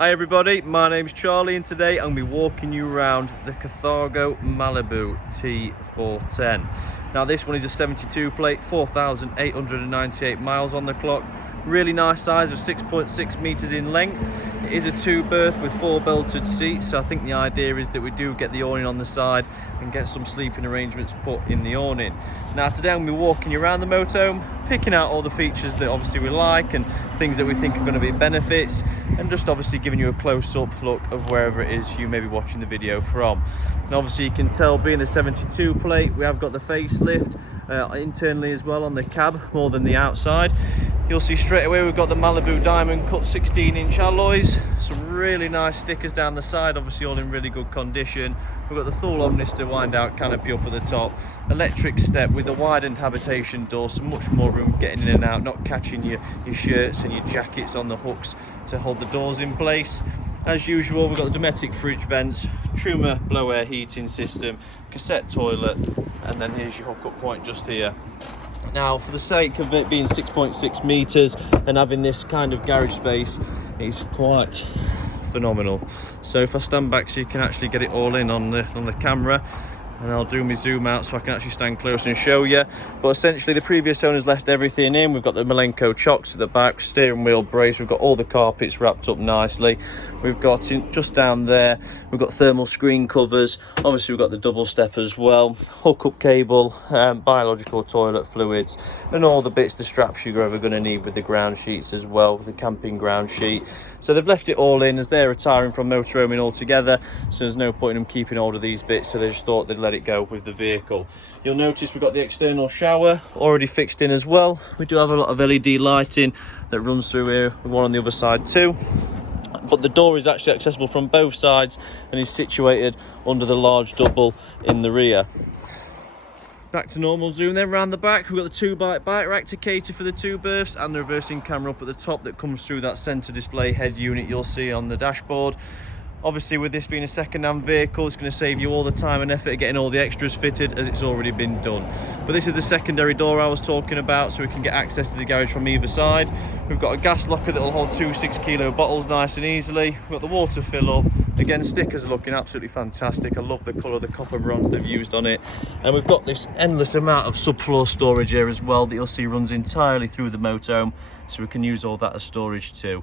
Hi everybody, my name's Charlie and today I'm going to be walking you around the Carthago Malibu T140. Now this one is a 72 plate, 4,898 miles on the clock. Really nice size of 6.6 meters in length. It is a 2-berth with 4 belted seats, so I think the idea is that we do get the awning on the side and get some sleeping arrangements put in the awning. Now today I'm going to be walking you around the motorhome, picking out all the features that obviously we like and things that we think are going to be benefits, and just obviously giving you a close-up look of wherever it is you may be watching the video from. And obviously you can tell, being the 72 plate, we have got the facelift internally as well on the cab, more than the outside. You'll see straight away we've got the Malibu diamond cut 16-inch alloys, some really nice stickers down the side, obviously all in really good condition. We've got the Thule Omnister wind out canopy up at the top, electric step with a widened habitation door, so much more room getting in and out, not catching your shirts and your jackets on the hooks to hold the doors in place. As usual, we've got the domestic fridge vents, Truma blow air heating system, cassette toilet, and then here's your hookup point just here. Now, for the sake of it being 6.6 meters and having this kind of garage space, it's quite phenomenal. So if I stand back so you can actually get it all in on the camera, and I'll do my zoom out so I can actually stand close and show you. But essentially the previous owners left everything in. We've got the Malenko chocks at the back, steering wheel brace, we've got all the carpets wrapped up nicely. We've got just down there, we've got thermal screen covers. Obviously we've got the double step as well, hookup cable, biological toilet fluids, and all the bits, the straps you're ever going to need with the ground sheets as well, with the camping ground sheet. So they've left it all in as they're retiring from motorhoming altogether, so there's no point in them keeping hold of these bits, so they just thought they'd let it go with the vehicle. You'll notice we've got the external shower already fixed in as well. We do have a lot of LED lighting that runs through here, with one on the other side too. But the door is actually accessible from both sides and is situated under the large double in the rear. Back to normal zoom then round the back. We've got the 2-bike bike rack to cater for the 2 berths and the reversing camera up at the top that comes through that centre display head unit you'll see on the dashboard. Obviously with this being a second-hand vehicle, it's going to save you all the time and effort of getting all the extras fitted, as it's already been done. But this is the secondary door I was talking about, so we can get access to the garage from either side. We've got a gas locker that will hold 2 6-kilo bottles nice and easily. We've got the water fill up. Again, stickers are looking absolutely fantastic. I love the colour of the copper bronze they've used on it. And we've got this endless amount of subfloor storage here as well that you'll see runs entirely through the motorhome, so we can use all that as storage too.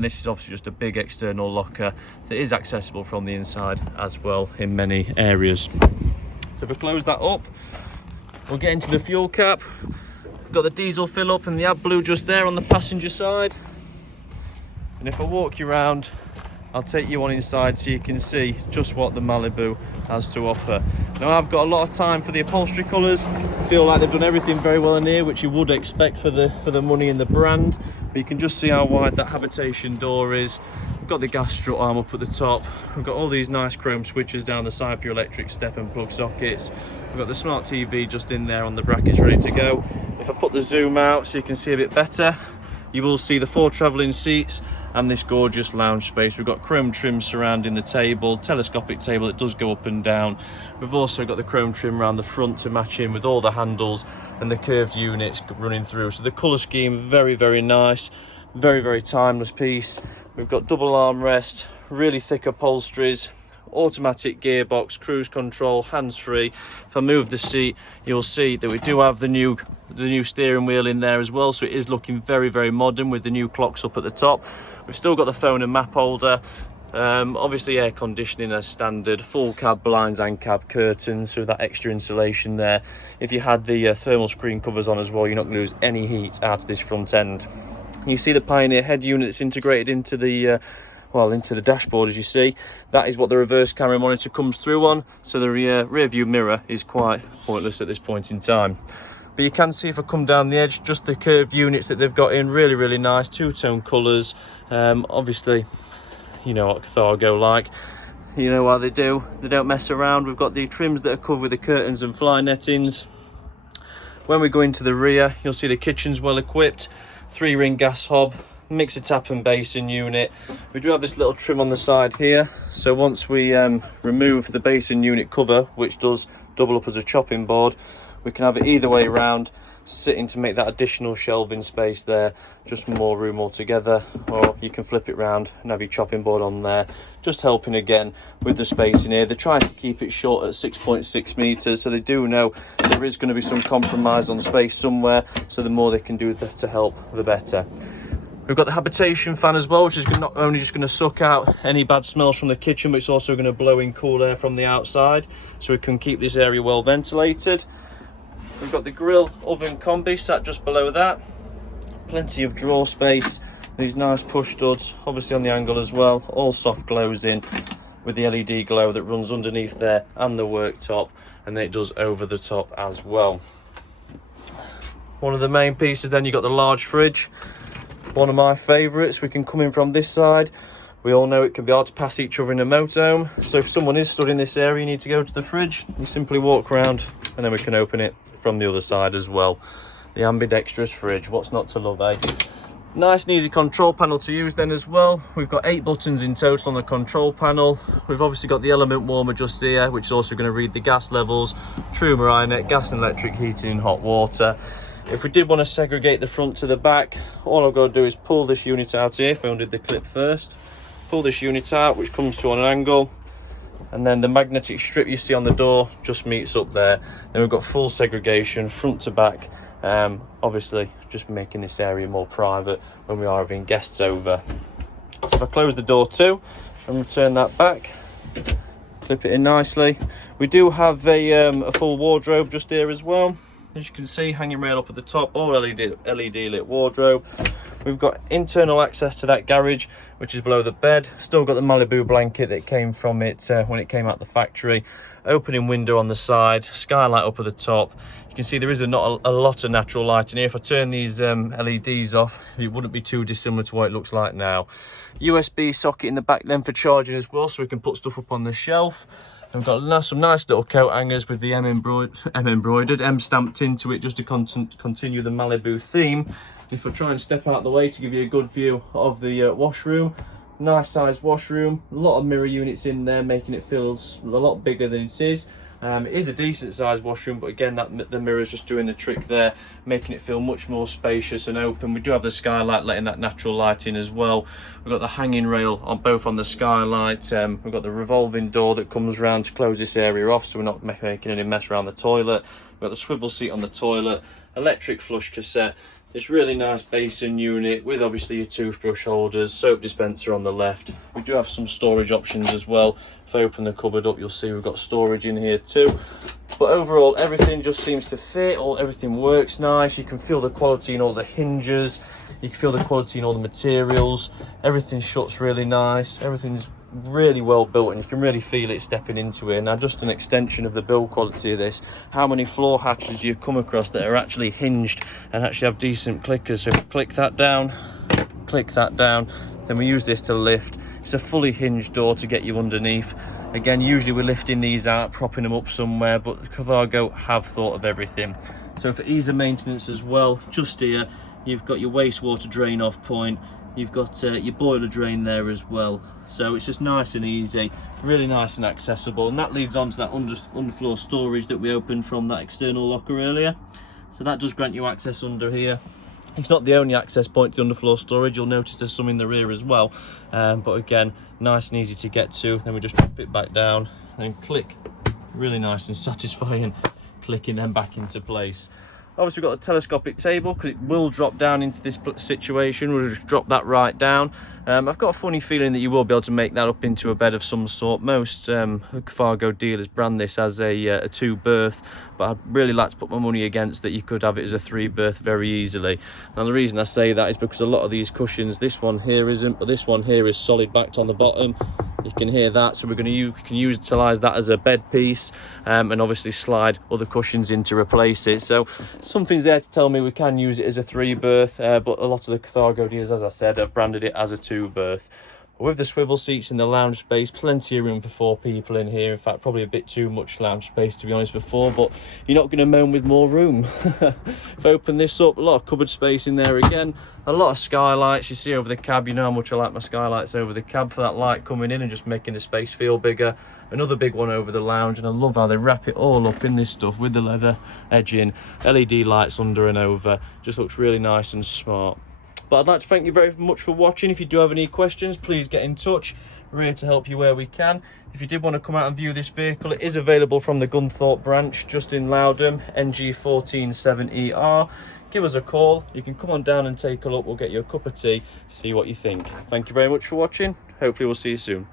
This is obviously just a big external locker that is accessible from the inside as well in many areas. So if I close that up, we'll get into the fuel cap. We've got the diesel fill up and the AdBlue just there on the passenger side. And if I walk you around, I'll take you on inside so you can see just what the Malibu has to offer. Now I've got a lot of time for the upholstery colours. Feel like they've done everything very well in here, which you would expect for the money in the brand. But you can just see how wide that habitation door is. We've got the gas strut arm up at the top. We've got all these nice chrome switches down the side for your electric step and plug sockets. We've got the smart TV just in there on the brackets ready to go. If I put the zoom out so you can see a bit better, you will see the 4 travelling seats and this gorgeous lounge space. We've got chrome trim surrounding the table, telescopic table that does go up and down. We've also got the chrome trim around the front to match in with all the handles and the curved units running through. So the colour scheme, very, very nice, very, very timeless piece. We've got double armrest, really thick upholsteries, automatic gearbox, cruise control, hands-free. If I move the seat, you'll see that we do have the new steering wheel in there as well, so it is looking very, very modern with the new clocks up at the top. We've still got the phone and map holder, obviously air conditioning as standard, full cab blinds and cab curtains, so that extra insulation there. If you had the thermal screen covers on as well, you're not going to lose any heat out of this front end. You see the Pioneer head unit that's integrated into the into the dashboard. As you see, that is what the reverse camera monitor comes through on, so the rear view mirror is quite pointless at this point in time. But you can see, if I come down the edge, just the curved units that they've got in, really, really nice, 2-tone colours. Obviously, you know what Carthago like, you know why they do, they don't mess around. We've got the trims that are covered with the curtains and fly nettings. When we go into the rear, you'll see the kitchen's well equipped, 3-ring gas hob, mixer tap and basin unit. We do have this little trim on the side here, so once we remove the basin unit cover, which does double up as a chopping board, we can have it either way around, sitting to make that additional shelving space there, just more room altogether. Or you can flip it round and have your chopping board on there, just helping again with the space in here. They're trying to keep it short at 6.6 meters, so they do know there is going to be some compromise on space somewhere, so the more they can do that to help, the better. We've got the habitation fan as well, which is not only just going to suck out any bad smells from the kitchen, but it's also going to blow in cool air from the outside, so we can keep this area well ventilated. We've got the grill oven combi sat just below that. Plenty of drawer space. These nice push studs, obviously on the angle as well. All soft glows in with the LED glow that runs underneath there and the worktop, and then it does over the top as well. One of the main pieces then, you've got the large fridge. One of my favourites. We can come in from this side. We all know it can be hard to pass each other in a motorhome, so if someone is stood in this area, you need to go to the fridge, you simply walk around and then we can open it from the other side as well. The ambidextrous fridge, what's not to love, eh? Nice and easy control panel to use then as well. We've got 8 buttons in total on the control panel. We've obviously got the element warmer just here, which is also going to read the gas levels, true Marinet, gas and electric heating and hot water. If we did want to segregate the front to the back, all I've got to do is pull this unit out here. If I undid the clip first, pull this unit out, which comes to on an angle, and then the magnetic strip you see on the door just meets up there. Then we've got full segregation front to back, obviously just making this area more private when we are having guests over. So if I close the door too and return that back, clip it in nicely. We do have a full wardrobe just here as well. As you can see, hanging rail up at the top, all LED lit wardrobe. We've got internal access to that garage, which is below the bed. Still got the Malibu blanket that came from it when it came out the factory. Opening window on the side, skylight up at the top. You can see there is not a lot of natural light in here. If I turn these LEDs off, it wouldn't be too dissimilar to what it looks like now. USB socket in the back then for charging as well, so we can put stuff up on the shelf. We've got some nice little coat hangers with the M stamped into it, just to continue the Malibu theme. If I try and step out the way to give you a good view of the washroom, nice sized washroom, a lot of mirror units in there, making it feel a lot bigger than it is. It is a decent sized washroom, but again, the mirror's just doing the trick there, making it feel much more spacious and open. We do have the skylight letting that natural light in as well. We've got the hanging rail on both on the skylight. We've got the revolving door that comes round to close this area off, so we're not making any mess around the toilet. We've got the swivel seat on the toilet, electric flush cassette. This really nice basin unit with obviously your toothbrush holders, soap dispenser on the left. We do have some storage options as well. If I open the cupboard up, you'll see we've got storage in here too. But overall, everything just seems to fit. Everything works nice. You can feel the quality in all the hinges. You can feel the quality in all the materials. Everything shuts really nice. Everything's really well built, and you can really feel it stepping into it. Now, just an extension of the build quality of this, how many floor hatches do you come across that are actually hinged and actually have decent clickers? So if you click that down, then we use this to lift. It's a fully hinged door to get you underneath. Again, usually we're lifting these out, propping them up somewhere, but the Carthago have thought of everything. So for ease of maintenance as well, just here you've got your wastewater drain off point. You've got your boiler drain there as well, so it's just nice and easy, really nice and accessible. And that leads on to that underfloor storage that we opened from that external locker earlier. So that does grant you access under here. It's not the only access point to the underfloor storage. You'll notice there's some in the rear as well, but again, nice and easy to get to. Then we just drop it back down and click, really nice and satisfying, clicking them back into place. Obviously we've got a telescopic table because it will drop down into this situation. We'll just drop that right down. I've got a funny feeling that you will be able to make that up into a bed of some sort. Most Carthago dealers brand this as a 2-berth, but I'd really like to put my money against that you could have it as a 3-berth very easily. Now the reason I say that is because a lot of these cushions, this one here isn't, but this one here is solid backed on the bottom. You can hear that, so we can utilise that as a bed piece, and obviously slide other cushions in to replace it. So something's there to tell me we can use it as a 3-berth, but a lot of the Carthago dealers, as I said, have branded it as a 2-berth. With the swivel seats in the lounge space, plenty of room for 4 people in here. In fact, probably a bit too much lounge space, to be honest, for 4, but you're not going to moan with more room. If I open this up, a lot of cupboard space in there again, a lot of skylights. You see over the cab, you know how much I like my skylights over the cab for that light coming in and just making the space feel bigger. Another big one over the lounge, and I love how they wrap it all up in this stuff with the leather edging, LED lights under and over. Just looks really nice and smart. But I'd like to thank you very much for watching. If you do have any questions, please get in touch. We're here to help you where we can. If you did want to come out and view this vehicle, it is available from the Gunthorpe branch just in Loudham, NG147ER. Give us a call. You can come on down and take a look. We'll get you a cup of tea, see what you think. Thank you very much for watching. Hopefully we'll see you soon.